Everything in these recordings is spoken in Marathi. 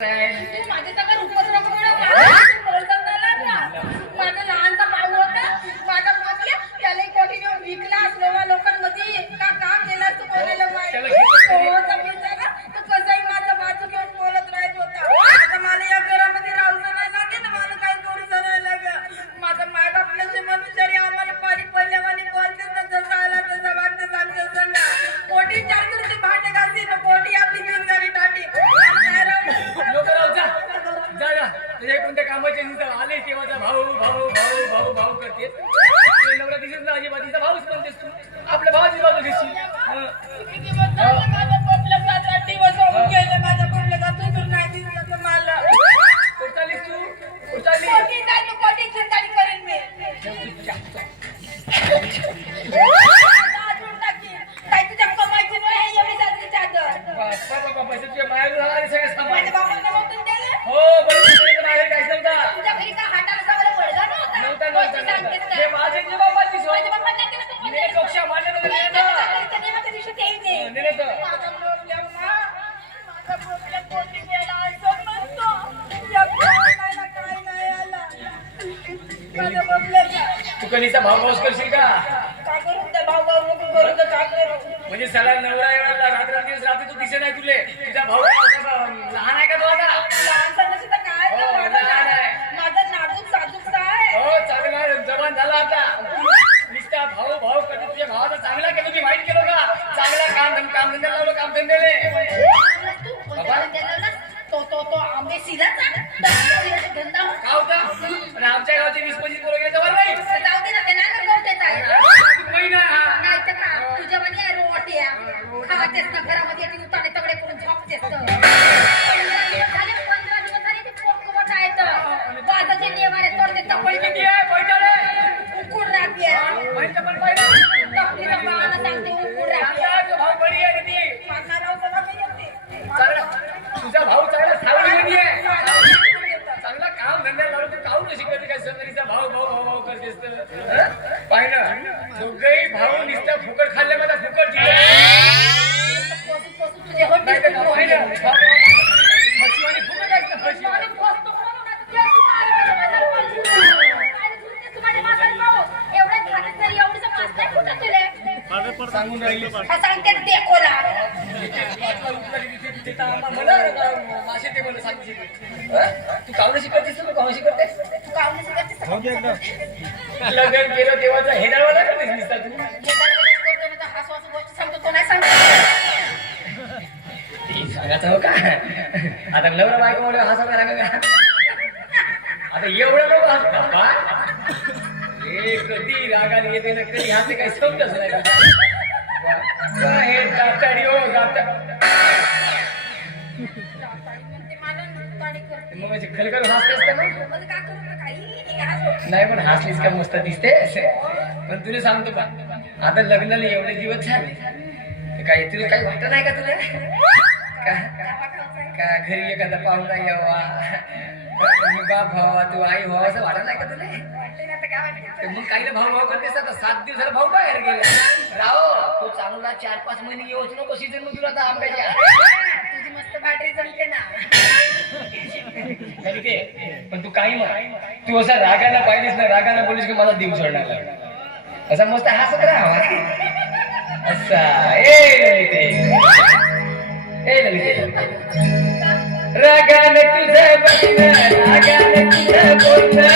माझ्या सगळं उपद्रव बोलता माझा लहानचा भाऊ होता माझा बापल्या त्याला कोटीने विकला असलेल्या लोकांमध्ये का काम केला तू कोणाला बिचारा तो कसाही माझा बाजू घेऊन बोलत राहत होता. आता मला या घरामध्ये राहून नाही लागे ना मला काही करू नाही लाग. माझा माय बापल्याचे म्हणून तरी आम्हाला पाणी पडल्यावानी बोलते ना जसं आला तसं वाटतं सांगते सांगा कोटी चार दिवशी भांडे घालते ना कोटी आपली घेऊन घरी टाटी तुझ्या कोणत्या कामाचे आले तेव्हा भाऊ भाऊ भाऊ भाऊ भाऊ करते नवरा दिसत ना अजिबात तिचा भाऊच म्हणतेस तू आपल्या भावाची बाजू घेशील. माझ्या पपल्या 7-8 दिवस होऊन गेले माझ्या पपल्या जातो नाही दिसत मला कुठालीस तू कुठाली कोटी जाईल कोटी चिंताडी करेन मी काय तुझ्या कमायची नाही एवढी जात्री चादर बाबा तुझ्या बाहेर झाला सगळं सामान माझ्या बाबांना नव्हतं दिले हो बरोबर बाहेर काहीच नव्हता तुझ्या घरी का हाताला सगळं वळगा नव्हता गोष्टी सांगतेस का? हे माझे जे बाबाची सोय माझ्या बाबांना केलं तर कोणी मी कक्षा मानले नव्हते त्याच्या देवाच्या दिवशी ते येईल नेले तर माझा प्रॉब्लेम कोटी गेला असं म्हणतो या प्रॉब्लेमला काय नाही आला माझा प्रॉब्लेम तू कधीचा भाव करशील का काय करू त्या भाऊ नको करू तर काय करू म्हणजे सला नवरा एवढा रात्र दिवस रात्री तू दिसे नाही तुले तुझा भाऊ लहान आहे का तो आता लहानसा नसेल तर काय हो, तर लहान आहे. माझा नाजूक साजूकचा आहे हो चांगला जवान झाला आता नुसता भाऊ भाऊ कधी तुझ्या भावाचा चांगला केलं मी वाईट केलं का चांगला काम धंदा लावलं काम धंद्याने तो आंबे सिलाचा धंदा का होता आणि आमच्या गावचे 20-25 पोरं घ्यायचं बरं नाही जाऊ दे ना ते नागर गवतेच आहे महिना नाही तर का तुझ्या म्हणे आहे रोट्या खातेस ना घरामध्ये येते उतारे तगडे करून झोपतेस झाले 15 दिवस झाले ते पोकवट आहेत बाजाचे नियमाने तोडते तपळी किती आहे बैठाले उकूड राहते माहिती पण पाहिजे तपलीला पाहणं सांगते उकूड राहते भाऊ बरी आहे ती मागणार राहू तर नाही येते चांगला तुझा भाऊ चांगला सावळी आहे चांगला काम धंदा लावून तू काहून कशी करते काय समरीचा भाऊ भाऊ भाऊ भाऊ करतेस तर पाहिलं दोघही भाऊ नुसतं फुकट खाल्ले मला फुकट तुझे होते नाही तर पाहिलं फशी आणि फुकट आहे का फशी सांगून राहिली सांगते देखोला मला मासे ते मला सांगू तू कावण्याशी करतेस तू कावण्याशी करतेस तू काऊन करते लग्न केलं तेव्हाचा हेडावाला करतेस नुसता तू हसवाचं गोष्ट सांगतो तो नाही सांगतो सांगायचं हो का आता नवरा बायको म्हणलं हसायला लागला का आता एवढं लोक हसतात बाबा हे कधी रागाने येते ना कधी हसते काही समजत नाही का हे गावताडी हो गावता मग म्हणजे खलखल हसते असतं ना नाही पण हसलीच का मस्त दिसते पण तुला सांगतो का आता लग्नाला एवढे दिवस झाले काय तुला काही वाटत नाही का तुला का घरी एखादा पाहुणा यावा मी बाप व्हावा तू आई व्हावा असं वाटत नाही का तुला मग काही भाऊ भाऊ करतेस आता 7 दिवसाला भाऊ बाहेर गेला राहो तू चांगला 4-5 महिने येऊच नको सीझन मध्ये तुला आता आंब्याच्या तुझी मस्त बॅटरी जमते ना पण तू काही म्हण तू असा रागाने पाहिलीस ना रागाने बोलीस की माझा दिव सोडणार लागला असा मस्त हसत राहा असा ए रागाने तुझं बघणं रागाने तुझं बोलणं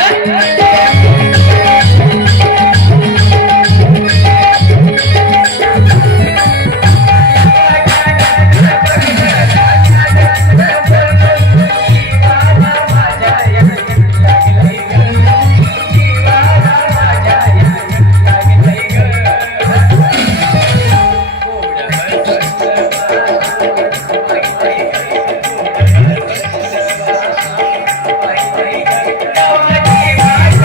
Bye.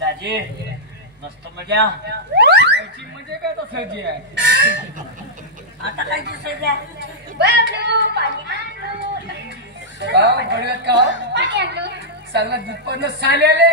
दाजी मस्त मजा. याची म्हणजे काय तसं आहे. आता काय दिसायचं? बबलू, पाणी आणू. का बडव्यात का पाणी आणू. चांगला दुधपण साले आले.